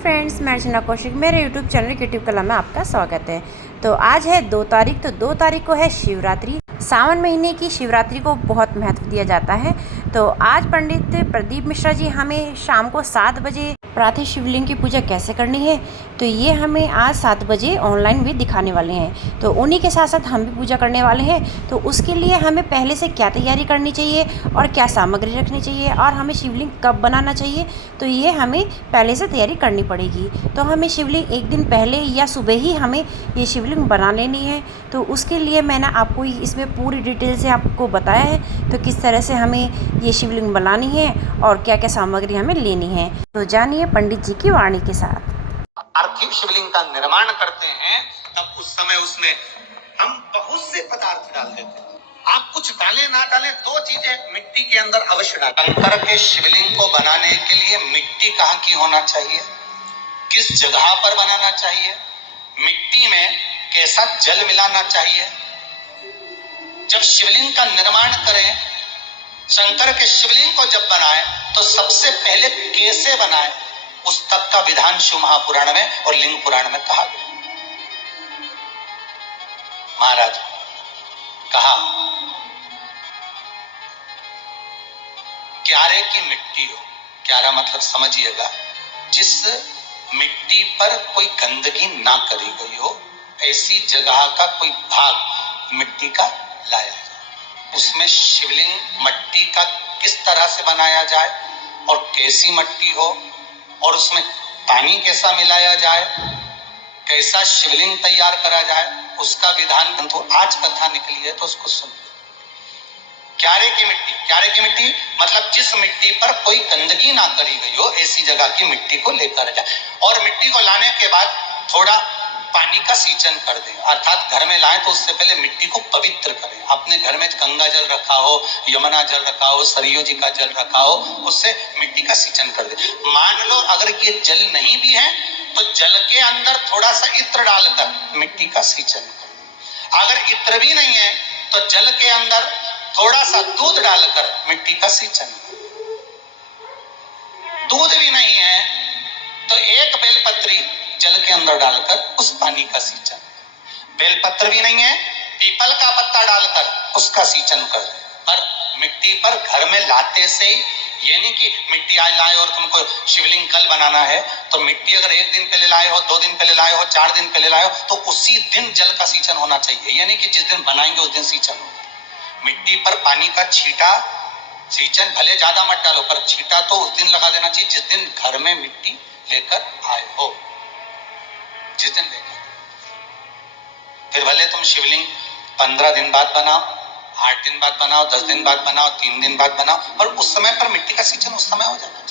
Friends, मैं अर्चना कौशिक, मेरे YouTube channel creative कला में आपका स्वागत है। तो आज है 2 तारीख, तो 2 तारीख को है शिवरात्रि। सावन महीने की शिवरात्रि को बहुत महत्व दिया जाता है। तो आज पंडित प्रदीप मिश्रा जी हमें शाम को 7 बजे प्रातः शिवलिंग की पूजा कैसे करनी है, तो ये हमें आज 7 बजे ऑनलाइन भी दिखाने वाले हैं। तो उन्हीं के साथ साथ हम भी पूजा करने वाले हैं। तो उसके लिए हमें पहले से क्या तैयारी करनी चाहिए और क्या सामग्री रखनी चाहिए और हमें शिवलिंग कब बनाना चाहिए, तो ये हमें पहले से तैयारी करनी पड़ेगी। तो हमें शिवलिंग एक दिन पहले या सुबह ही हमें ये शिवलिंग बना लेनी है। तो उसके लिए मैंने आपको इसमें पूरी डिटेल से आपको बताया है, तो किस तरह से हमें ये शिवलिंग बनानी है और क्या क्या सामग्री हमें लेनी है। तो जानिए पंडित जी की वाणी के साथ। पार्थिव शिवलिंग का निर्माण करते हैं तब उस समय उसमें हम बहुत से पदार्थ डाल देते हैं। आप कुछ डालें ना डालें, 2 चीजें मिट्टी के अंदर अवश्य डालें। शंकर के शिवलिंग को बनाने के लिए मिट्टी कहाँ की होना चाहिए, किस जगह पर बनाना चाहिए, मिट्टी में कैसा जल मिलाना चाहिए। जब शिवलिंग का निर्माण करें, शंकर के शिवलिंग को जब बनाए तो सबसे पहले कैसे बनाए, उस तक का विधान शिव महापुराण में और लिंग पुराण में कहा गया। महाराज कहा क्यारे की मिट्टी हो, क्यारा मतलब समझिएगा जिस मिट्टी पर कोई गंदगी ना करी गई हो, ऐसी जगह का कोई भाग मिट्टी का लाया जाए। उसमें शिवलिंग मट्टी का किस तरह से बनाया जाए और कैसी मट्टी हो और उसमें पानी कैसा मिलाया जाए, कैसा शिवलिंग तैयार करा जाए, उसका विधान तो आज कथा निकली है तो उसको सुन। क्यारे की मिट्टी, क्यारे की मिट्टी मतलब जिस मिट्टी पर कोई गंदगी ना करी गई हो, ऐसी जगह की मिट्टी को लेकर जाए। और मिट्टी को लाने के बाद थोड़ा पानी का सींचन कर दें, अर्थात घर में लाएं तो उससे पहले मिट्टी को पवित्र करें। अपने घर में गंगा जल रखा हो, यमुना जल रखा हो, सरयू जी का जल रखा हो, उससे मिट्टी का सींचन कर दें। मान लो अगर ये जल नहीं भी है तो जल के अंदर थोड़ा सा इत्र डालकर मिट्टी का सींचन कर। अगर इत्र भी नहीं है तो जल के अंदर थोड़ा सा दूध डालकर मिट्टी का सींचन कर। दूध भी नहीं है तो एक बेलपत्री जल के अंदर डालकर उस पानी का सींचन। बेलपत्र भी नहीं है, पीपल का पत्ता डालकर उसका सींचन कर। पर मिट्टी पर घर में लाते से ही, ये नहीं कि मिट्टी आज लाए और तुमको शिवलिंग कल बनाना है, तो मिट्टी अगर 1 दिन पहले लाए हो, 2 दिन पहले लाए हो, 4 दिन पहले लाए हो, तो उसी दिन जल का सींचन होना चाहिए। ये नहीं कि जिस दिन बनाएंगे उस दिन सींचन हो। मिट्टी पर पानी का छींटा, सींचन भले ज्यादा मत डालो, पर छींटा तो उस दिन लगा देना चाहिए जिस दिन घर में मिट्टी लेकर आए हो, जिस दिन लेकर। फिर भले तुम शिवलिंग 15 दिन बाद बनाओ, 8 दिन बाद बनाओ, 10 दिन बाद बनाओ, 3 दिन बाद बनाओ, पर उस समय पर मिट्टी का सींचन उस समय हो जाना चाहिए।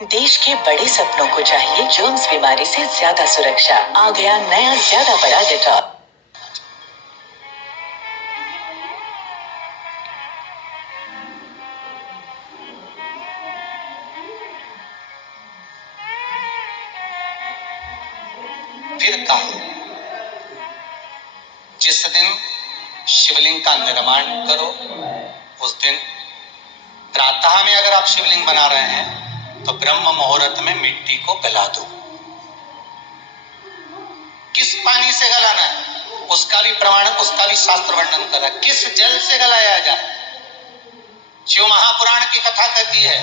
देश के बड़े सपनों को चाहिए जर्म्स बीमारी से ज्यादा सुरक्षा। आ गया नया ज्यादा बड़ा डेटॉल। फिर कहा जिस दिन शिवलिंग का निर्माण करो उस दिन प्रातः में अगर आप शिवलिंग बना रहे हैं तो ब्रह्म मुहूर्त में मिट्टी को गला दो। किस पानी से गलाना है उसका भी प्रमाण, उसका भी शास्त्र वर्णन कर रहा है। किस जल से गलाया जाए, शिव महापुराण की कथा कहती है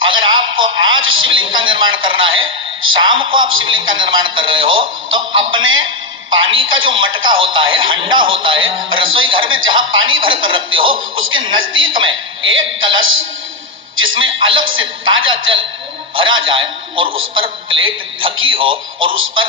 अगर आपको आज शिवलिंग का निर्माण करना है, शाम को आप शिवलिंग का निर्माण कर रहे हो, तो अपने पानी का जो मटका होता है, हंडा होता है, रसोई घर में जहां पानी भर कर रखते हो, उसके नजदीक में एक कलश जिसमें अलग से ताजा जल भरा जाए और उस पर प्लेट ढकी हो और उस पर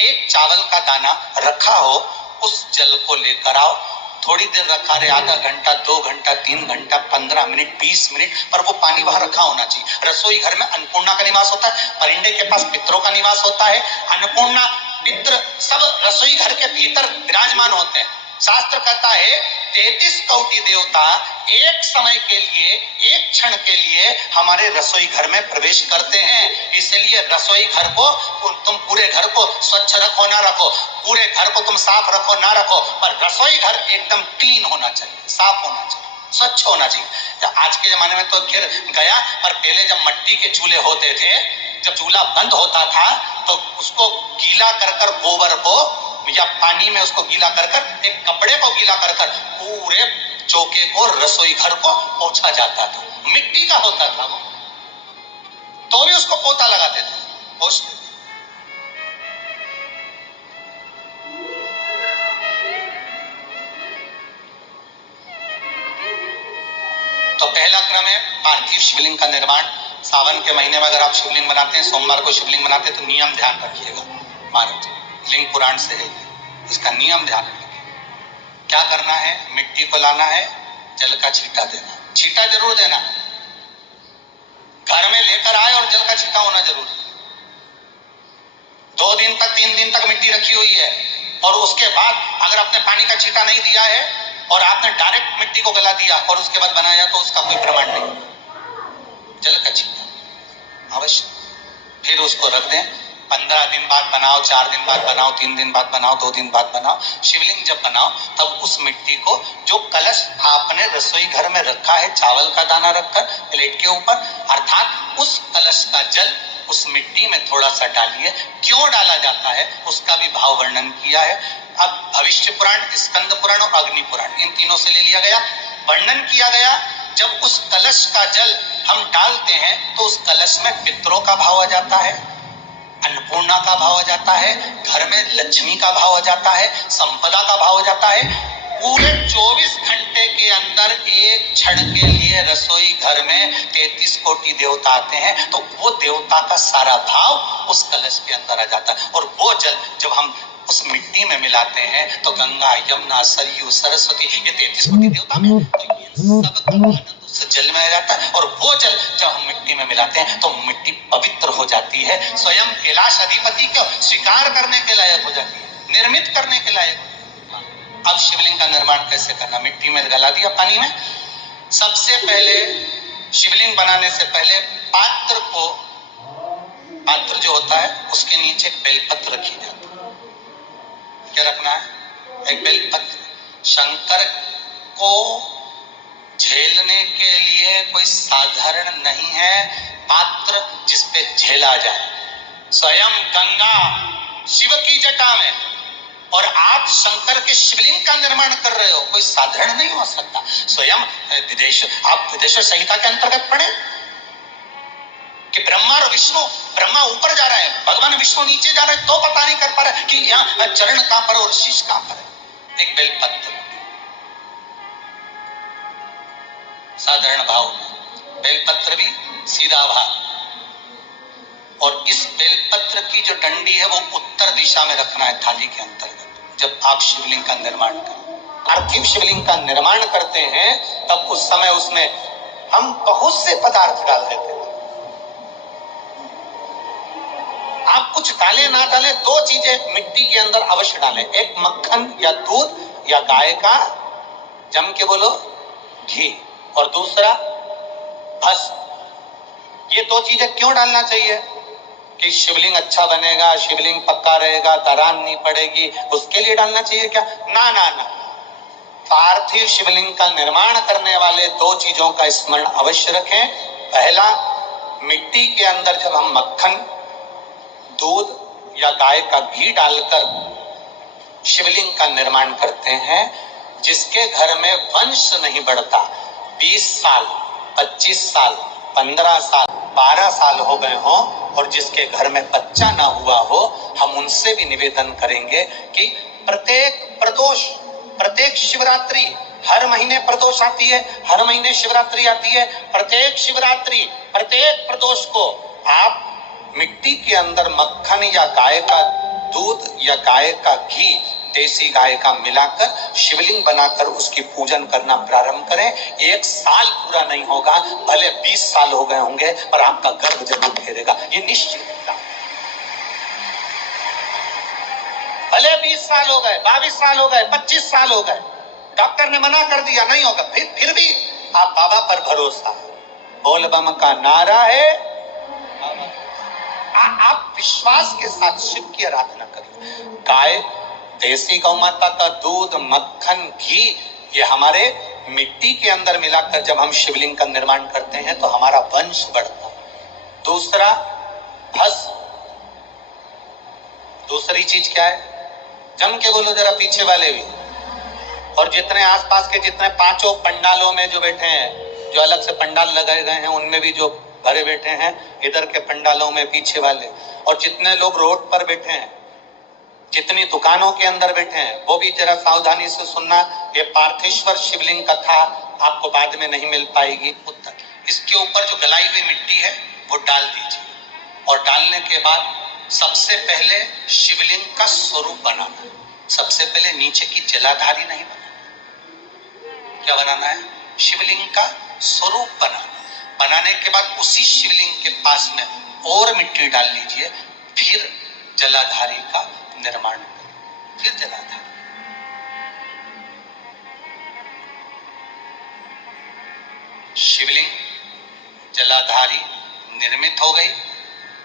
एक चावल का दाना रखा हो, उस जल को लेकर आओ। थोड़ी देर रखा रहे, आधा घंटा, 2 घंटा, 3 घंटा, 15 मिनट, 20 मिनट, पर वो पानी वहां रखा होना चाहिए। रसोई घर में अन्नपूर्णा का निवास होता है, परिंदे के पास पितरों का निवास होता है। अन्नपूर्णा, पितर सब रसोई घर के भीतर विराजमान होते हैं। शास्त्र कहता है 33 कोटि देवता एक समय के लिए, एक क्षण के लिए हमारे रसोई घर में प्रवेश करते हैं। इसलिए रसोई घर को तुम पूरे घर को स्वच्छ रखो ना रखो, पूरे घर को तुम साफ रखो ना रखो, पर रसोई घर एकदम क्लीन होना चाहिए, साफ होना चाहिए। स्वच्छ होना चाहिए। आज के जमाने में तो गिर गया, पर पहले जब मिट्टी के चूल्हे होते थे, जब चूल्हा बंद होता था तो उसको गीला कर कर, गोबर को या पानी में उसको गीला कर कर, एक कपड़े को गीला कर कर पूरे चौके को, रसोई घर को पोंछा जाता था। मिट्टी का होता था वो, तो भी उसको पोता लगाते थे, पोंछते थे। तो पहला क्रम है पार्थिव शिवलिंग का निर्माण। सावन के महीने में अगर आप शिवलिंग बनाते हैं, सोमवार को शिवलिंग बनाते हैं, तो नियम ध्यान रखिएगा। महाराज लिंग पुराण से है, इसका नियम ध्यान रखिए। क्या करना है? मिट्टी को लाना है, जल का छींटा देना, छींटा जरूर देना, घर में लेकर आए और जल का छींटा होना जरूरी। 2 दिन तक 3 दिन तक मिट्टी रखी हुई है और उसके बाद अगर आपने पानी का छींटा नहीं दिया है और आपने डायरेक्ट मिट्टी को गला दिया और उसके बाद बनाया, तो उसका कोई प्रमाण नहीं। जल का छींटा अवश्य। फिर उसको रख दें, 15 दिन बाद बनाओ, 4 दिन बाद बनाओ, 3 दिन बाद बनाओ, 2 दिन बाद बनाओ। शिवलिंग जब बनाओ तब उस मिट्टी को, जो कलश आपने रसोई घर में रखा है चावल का दाना रखकर प्लेट के ऊपर, अर्थात उस कलश का जल उस मिट्टी में थोड़ा सा डालिए। क्यों डाला जाता है उसका भी भाव वर्णन किया है। अब भविष्य पुराण, स्कंद पुराण और अग्नि पुराण, इन तीनों से ले लिया गया। वर्णन किया गया, जब उस कलश का जल हम डालते हैं तो उस कलश में पितरों का भाव आ जाता है, अन्नपूर्णा का भाव आ जाता है, घर में लक्ष्मी का भाव आ जाता है, संपदा का भाव आ जाता है। पूरे 24 घंटे के अंदर एक क्षण के लिए रसोई घर में 33 कोटि देवता आते हैं, तो वो देवता का सारा भाव उस कलश के अंदर आ जाता है। और वो जल जब हम उस मिट्टी में मिलाते हैं तो गंगा, यमुना, सरयू, सरस्वती, ये 33 कोटि देवता में, तो ये सब का आनंद उस जल में आ जाता है। और वो जल जब हम मिट्टी में मिलाते हैं तो मिट्टी पवित्र हो जाती है, स्वयं कैलाश अधिपति को स्वीकार करने के लायक हो जाती है, निर्मित करने के लायक। अब शिवलिंग का निर्माण कैसे करना? मिट्टी में गला दिया पानी में। सबसे पहले शिवलिंग बनाने से पहले पात्र को, पात्र जो होता है उसके नीचे एक बेलपत्र रखी जाती है। क्या रखना है? एक बेलपत्र। शंकर को झेलने के लिए कोई साधारण नहीं है पात्र जिसपे झेला जाए। स्वयं गंगा शिव की जटा में, और आप शंकर के शिवलिंग का निर्माण कर रहे हो, कोई साधारण नहीं हो सकता। स्वयं आप विदेश संहिता के अंतर्गत पढ़े कि ब्रह्मा और विष्णु, ब्रह्मा ऊपर जा रहे हैं, भगवान विष्णु नीचे जा रहे हैं, तो पता नहीं कर पा रहे कि यहाँ चरण कहां पर और शीश कहां पर है। एक बेलपत्र, साधारण भाव में बेलपत्र भी सीधा भाव, और इस बेलपत्र की जो डंडी है वो उत्तर दिशा में रखना है थाली के अंतर्गत। जब आप शिवलिंग का निर्माण करें, पार्थिव शिवलिंग का निर्माण करते हैं, तब उस समय उसमें हम बहुत से पदार्थ डाल देते हैं। आप कुछ डालें ना डालें, 2 चीजें मिट्टी के अंदर अवश्य डालें। एक मक्खन या दूध या गाय का, जम के बोलो, घी, और दूसरा भस्म। ये 2 चीजें क्यों डालना चाहिए? कि शिवलिंग अच्छा बनेगा, शिवलिंग पक्का रहेगा, दरार नहीं पड़ेगी, उसके लिए डालना चाहिए क्या? ना ना ना। पार्थिव शिवलिंग का निर्माण करने वाले 2 चीजों का स्मरण अवश्य रखें। पहला, मिट्टी के अंदर जब हम मक्खन, दूध या गाय का घी डालकर शिवलिंग का निर्माण करते हैं, जिसके घर में वंश नहीं बढ़ता, 20 साल, 25 साल, 15 साल, 12 साल हो गए हों, और जिसके घर में बच्चा ना हुआ हो, हम उनसे भी निवेदन करेंगे कि प्रत्येक प्रदोष, प्रत्येक शिवरात्रि, हर महीने प्रदोष आती है, हर महीने शिवरात्रि आती है, प्रत्येक शिवरात्रि, प्रत्येक प्रदोष को आप मिट्टी के अंदर मक्खन या गाय का दूध या गाय का घी, देसी गाय का मिलाकर शिवलिंग बनाकर उसकी पूजन करना प्रारंभ करें। 1 साल पूरा नहीं होगा, भले 20 साल हो गए होंगे, पर आपका गर्भ जरूर घेरेगा, ये निश्चित होगा। भले 20 साल हो गए, 22 साल हो गए, 25 साल हो गए, डॉक्टर ने मना कर दिया, नहीं होगा, फिर भी आप बाबा पर भरोसा, बोल बम का नारा है, आप विश्वास के साथ शिव की आराधना करिए। गाय, देसी गौ माता का दूध, मक्खन, घी, ये हमारे मिट्टी के अंदर मिलाकर जब हम शिवलिंग का निर्माण करते हैं तो हमारा वंश बढ़ता है। दूसरा भस्म। दूसरी चीज क्या है? जम के बोलो जरा पीछे वाले भी, और जितने आसपास के जितने पांचों पंडालों में जो बैठे हैं, जो अलग से पंडाल लगाए गए हैं उनमें भी जो भरे बैठे हैं, इधर के पंडालों में पीछे वाले, और जितने लोग रोड पर बैठे हैं, जितनी दुकानों के अंदर बैठे हैं, वो भी जरा सावधानी से सुनना। ये पार्थेश्वर शिवलिंग कथा आपको बाद में नहीं मिल पाएगी। उत्तर, इसके ऊपर जो गलाई हुई मिट्टी है वो डाल दीजिए, और डालने के बाद सबसे पहले शिवलिंग का स्वरूप बनाना। सबसे पहले नीचे की जलाधारी नहीं बनाना। क्या बनाना है? शिवलिंग का स्वरूप बनाना। बनाने के बाद उसी शिवलिंग के पास में और मिट्टी डाल लीजिए, फिर जलाधारी का निर्माण करें। फिर जलाधारी, शिवलिंग जलाधारी निर्मित हो गई।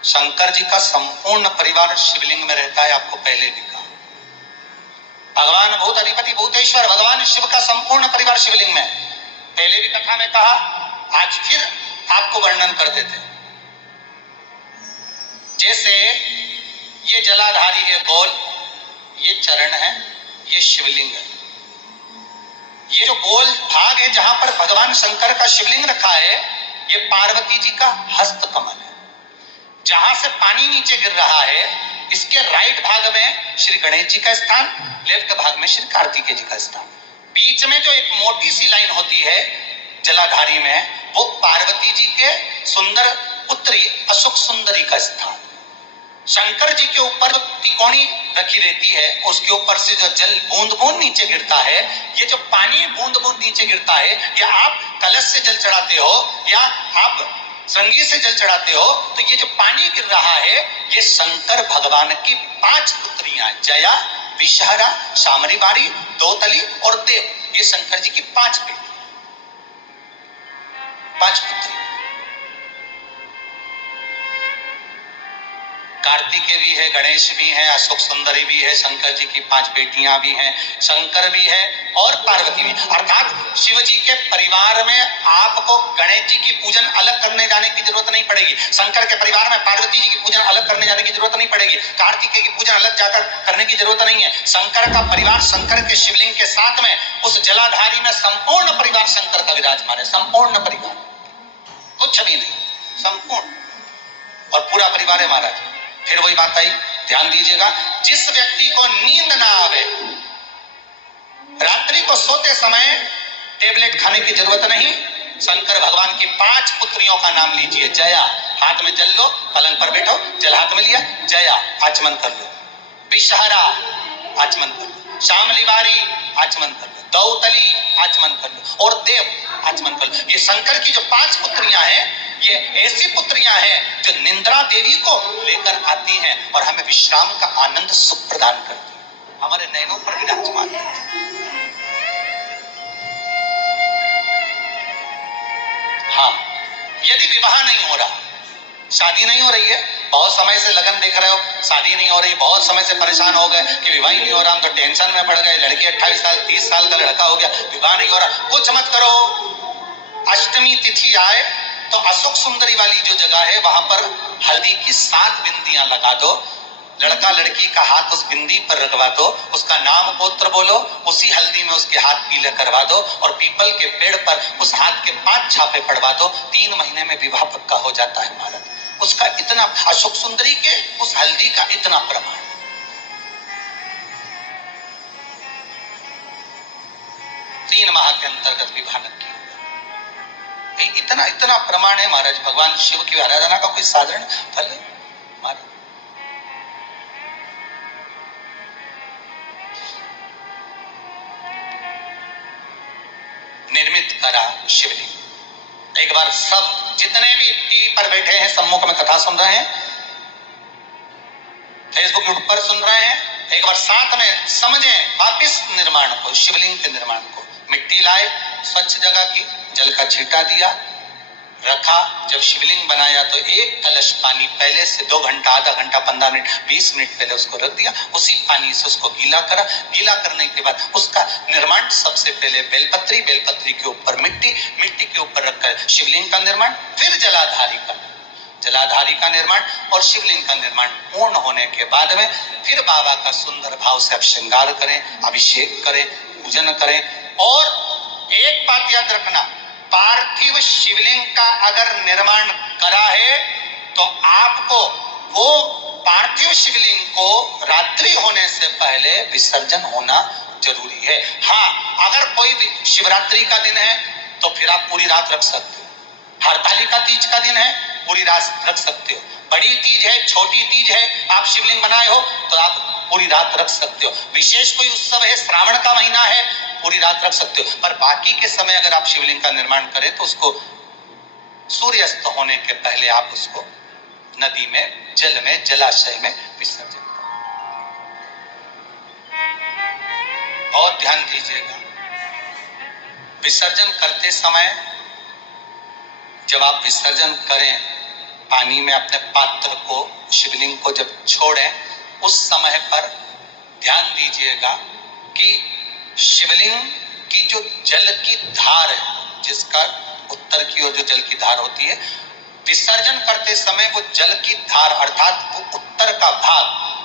शंकर जी का संपूर्ण परिवार शिवलिंग में रहता है, आपको पहले भी कहा। भगवान भूत अधिपति भूतेश्वर भगवान शिव का संपूर्ण परिवार शिवलिंग में, पहले भी कथा में कहा, आज फिर आपको वर्णन कर देते। जैसे ये जलाधारी है गोल, ये चरण है, ये शिवलिंग है। ये जो गोल भाग है जहां पर भगवान शंकर का शिवलिंग रखा है, ये पार्वती जी का हस्त कमल है। जहां से पानी नीचे गिर रहा है, इसके राइट भाग में श्री गणेश जी का स्थान, लेफ्ट भाग में श्री कार्तिकेय जी का स्थान। बीच में जो एक मोटी सी लाइन होती है जलाधारी में, वो पार्वती जी के सुंदर पुत्री अशोक सुंदरी का स्थान। शंकर जी के ऊपर जो तिकोनी रखी रहती है, उसके ऊपर से जो जल बूंद बूंद नीचे गिरता है, ये जो पानी बूंद बूंद नीचे गिरता है, या आप कलश से जल चढ़ाते हो या आप संगी से जल चढ़ाते हो, तो ये जो पानी गिर रहा है, ये शंकर भगवान की 5 पुत्रियां, जया, विषहरा, शामरीबारी, दोतली और देव, ये शंकर जी की 5 बेटी, 5 पुत्री। कार्तिकेय भी है, गणेश भी है, अशोक सुंदरी भी है, शंकर जी की 5 बेटियां भी हैं, शंकर भी है और पार्वती भी। अर्थात शिव जी के परिवार में आपको गणेश जी की पूजन अलग करने जाने की जरूरत नहीं पड़ेगी, शंकर के परिवार में पार्वती जी की पूजन अलग करने जाने की जरूरत नहीं पड़ेगी, कार्तिकेय की पूजन अलग जाकर करने की जरूरत नहीं है। शंकर का परिवार शंकर के शिवलिंग के साथ में उस जलाधारी में संपूर्ण परिवार शंकर का विराजमान है, संपूर्ण परिवार, कुछ भी नहीं, संपूर्ण, और पूरा परिवार है महाराज। फिर वही बात आई, ध्यान दीजिएगा, जिस व्यक्ति को नींद ना आवे, रात्रि को सोते समय टेबलेट खाने की जरूरत नहीं, शंकर भगवान की 5 पुत्रियों का नाम लीजिए। जया, हाथ में जल लो, पलंग पर बैठो, जल हाथ में लिया, जया आचमन कर लो। विषहरा आचमन कर लो, शामलीबारी आचमन कर लो, दौतली आचमन कर लो, और देव आचमन कर लो। ये शंकर की जो 5 पुत्रियां हैं, ये ऐसी पुत्रियां हैं जो निंद्रा देवी को लेकर आती हैं और हमें विश्राम का आनंद सुख प्रदान करती हैं, हमारे नैनों पर विराजमान करती हैं। हाँ, यदि विवाह नहीं हो रहा, शादी नहीं हो रही है, बहुत समय से लगन देख रहे हो, शादी नहीं हो रही, बहुत समय से परेशान हो गए कि विवाह ही नहीं हो रहा, हम तो टेंशन में पड़ गए, लड़की 28 साल 30 साल का लड़का हो गया, विवाह नहीं हो रहा, कुछ मत करो। अष्टमी तिथि आए तो अशोक सुंदरी वाली जो जगह है, वहां पर हल्दी की 7 बिंदियां लगा दो, लड़का लड़की का हाथ उस बिंदी पर रखवा दो, उसका नाम गोत्र बोलो, उसी हल्दी में उसके हाथ पीले करवा दो, और पीपल के पेड़ पर उस हाथ के 5 छापे पड़वा दो, 3 महीने में विवाह पक्का हो जाता है महाराज। उसका इतना, अशोक सुंदरी के उस हल्दी का इतना प्रमाण, 3 माह के अंतर्गत विवाह नक्की होगा। इतना इतना प्रमाण है महाराज। भगवान शिव की आराधना का कोई साधारण फल है महाराज। निर्मित करा शिवलिंग। एक बार सब जितने भी टीवी पर बैठे हैं, सम्मुख में कथा सुन रहे हैं, फेसबुक यूट्यूब पर सुन रहे हैं, एक बार साथ में समझें वापिस निर्माण को, शिवलिंग के निर्माण को। मिट्टी लाए, स्वच्छ जगह की, जल का छींटा दिया, रखा। जब शिवलिंग बनाया तो एक कलश पानी पहले से 2 घंटा, आधा घंटा, 15 मिनट, 20 मिनट पहले उसको रख दिया। उसी पानी से उसको गीला करा। गीला करने के बाद उसका निर्माण सबसे पहले बेलपत्री, बेलपत्री के ऊपर मिट्टी, मिट्टी के ऊपर रखकर शिवलिंग का निर्माण, फिर जलाधारी का निर्माण और शिवलिंग का निर्माण पूर्ण होने के बाद में फिर बाबा का सुंदर भाव से आप श्रृंगार करें, अभिषेक करें, पूजन करें। और एक बात याद रखना, पार्थिव शिवलिंग का अगर निर्माण करा है तो आपको वो पार्थिव शिवलिंग को रात्रि होने से पहले विसर्जन होना जरूरी है। हाँ, अगर कोई भी शिवरात्रि का दिन है तो फिर आप पूरी रात रख सकते हो। हरतालिका तीज का दिन है, पूरी रात रख सकते हो। बड़ी तीज है, छोटी तीज है, आप शिवलिंग बनाए हो तो आप पूरी रात रख सकते हो। विशेष कोई उत्सव है, श्रावण का महीना है, पूरी रात रख सकते हो। पर बाकी के समय अगर आप शिवलिंग का निर्माण करें तो उसको सूर्यास्त होने के पहले आप उसको नदी में, जल में, जलाशय में विसर्जन करें। और ध्यान दीजिएगा, विसर्जन करते समय जब आप विसर्जन करें, पानी में अपने पात्र को, शिवलिंग को जब छोड़ें, उस समय पर ध्यान दीजिएगा कि शिवलिंग की जो जल की धार है, जिसका उत्तर की ओर जो जल की धार होती है, विसर्जन करते समय वो जल की धार अर्थात वो उत्तर का भाग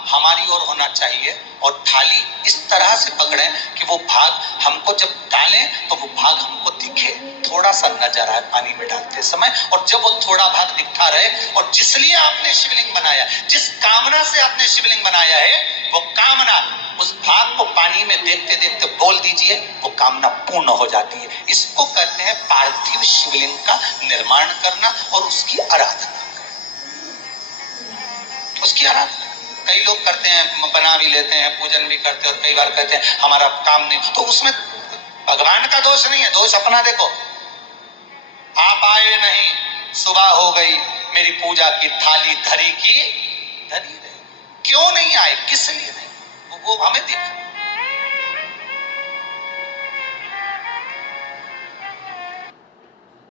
हमारी ओर होना चाहिए और थाली इस तरह से पकड़ें कि वो भाग हमको जब डालें तो वो भाग हमको दिखे, थोड़ा सा नजर आए पानी में डालते समय। और जब वो थोड़ा भाग दिखता रहे और जिस लिए आपने शिवलिंग बनाया, जिस कामना से आपने शिवलिंग बनाया है, वो कामना उस भाग को पानी में देखते देखते बोल दीजिए, वो कामना पूर्ण हो जाती है। इसको कहते हैं पार्थिव शिवलिंग का निर्माण करना और उसकी आराधना। उसकी आराधना कई लोग करते हैं, बना भी लेते हैं, पूजन भी करते हैं और कई बार कहते हैं हमारा काम नहीं, तो उसमें भगवान का दोष नहीं है, दोष अपना देखो। आप आए नहीं, सुबह हो गई, मेरी पूजा की थाली धरी की धरी रहे। क्यों नहीं आए, किस लिए नहीं, वो हमें देखना।